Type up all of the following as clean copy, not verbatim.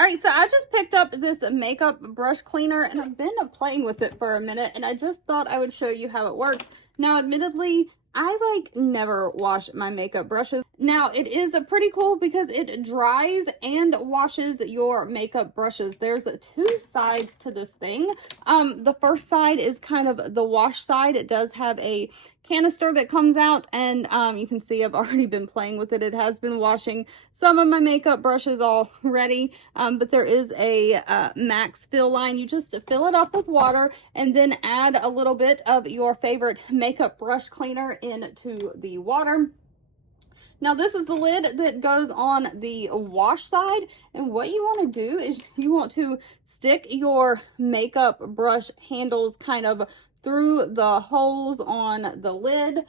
All right, so I just picked up this makeup brush cleaner and I've been playing with it for a minute and I just thought I would show you how it works. Now, admittedly, I never wash my makeup brushes. Now, it is pretty cool because it dries and washes your makeup brushes. There's two sides to this thing. The first side is kind of the wash side. It does have a canister that comes out, and you can see I've already been playing with it. It has been washing some of my makeup brushes already, but there is a max fill line. You just fill it up with water and then add a little bit of your favorite makeup brush cleaner into the water. Now, this is the lid that goes on the wash side, and what you want to do is you want to stick your makeup brush handles kind of through the holes on the lid.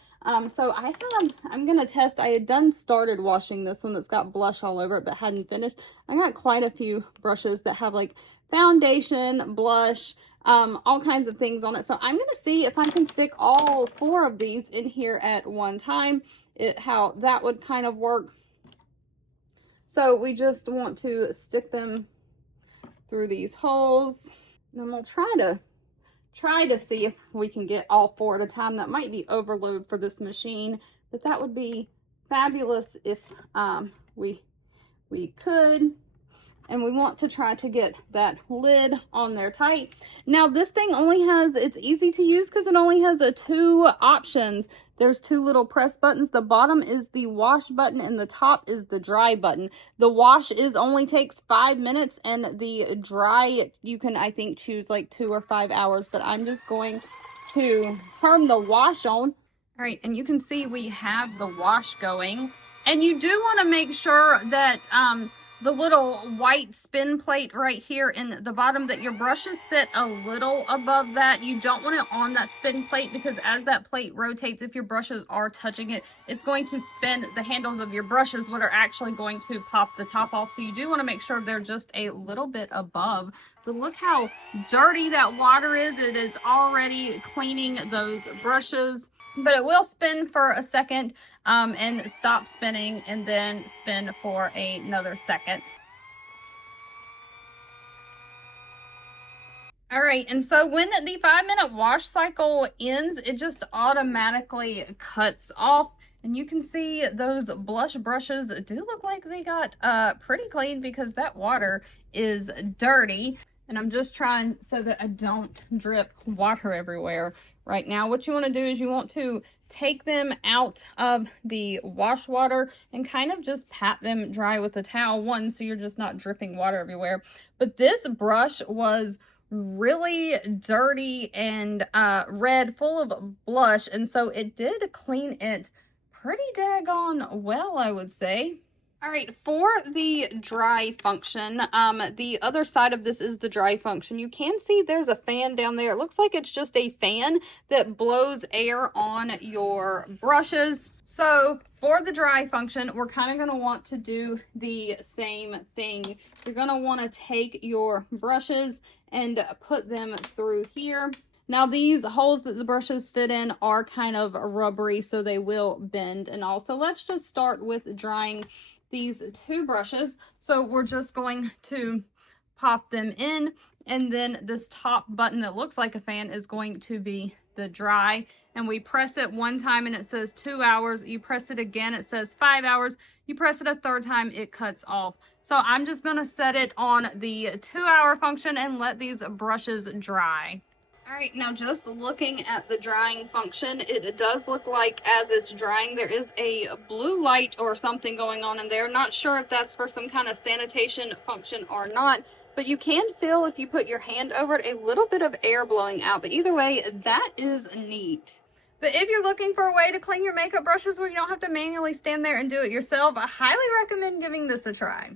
So I'm gonna test. I had started washing this one that's got blush all over it but hadn't finished. I got quite a few brushes that have like foundation, blush, all kinds of things on it. So I'm gonna see if I can stick all four of these in here at one time, how that would kind of work. So we just want to stick them through these holes, and I'm gonna try to see if we can get all four at a time. That might be overload for this machine, but that would be fabulous if we could. And we want to try to get that lid on there tight. Now, this thing only has, it's easy to use because it only has two options. There's two little press buttons. The bottom is the wash button and the top is the dry button. The wash only takes 5 minutes, and the dry, you can, I think, choose like 2 or 5 hours, but I'm just going to turn the wash on. All right, and you can see we have the wash going. And you do want to make sure that the little white spin plate right here in the bottom, that your brushes sit a little above that. You don't want it on that spin plate because as that plate rotates, if your brushes are touching it, it's going to spin the handles of your brushes, what are actually going to pop the top off. So you do want to make sure they're just a little bit above. But look how dirty that water is. It is already cleaning those brushes. But it will spin for a second and stop spinning and then spin for another second. All right, and so when the 5-minute wash cycle ends, it just automatically cuts off. And you can see those blush brushes do look like they got pretty clean because that water is dirty. And I'm just trying so that I don't drip water everywhere. Right now, what you want to do is you want to take them out of the wash water and kind of just pat them dry with a towel, so you're just not dripping water everywhere. But this brush was really dirty and red, full of blush, and so it did clean it pretty daggone well, I would say. All right, for the dry function, the other side of this is the dry function. You can see there's a fan down there. It looks like it's just a fan that blows air on your brushes. So for the dry function, we're kind of going to want to do the same thing. You're going to want to take your brushes and put them through here. Now, these holes that the brushes fit in are kind of rubbery, so they will bend. And also, let's just start with drying these two brushes. So we're just going to pop them in, and then this top button that looks like a fan is going to be the dry, and we press it one time and it says 2 hours. You press it again, it says 5 hours. You press it a third time, it cuts off. So I'm just going to set it on the 2-hour function and let these brushes dry. All right, now just looking at the drying function, it does look like as it's drying, there is a blue light or something going on in there. Not sure if that's for some kind of sanitation function or not, but you can feel, if you put your hand over it, a little bit of air blowing out. But either way, that is neat. But if you're looking for a way to clean your makeup brushes where you don't have to manually stand there and do it yourself, I highly recommend giving this a try.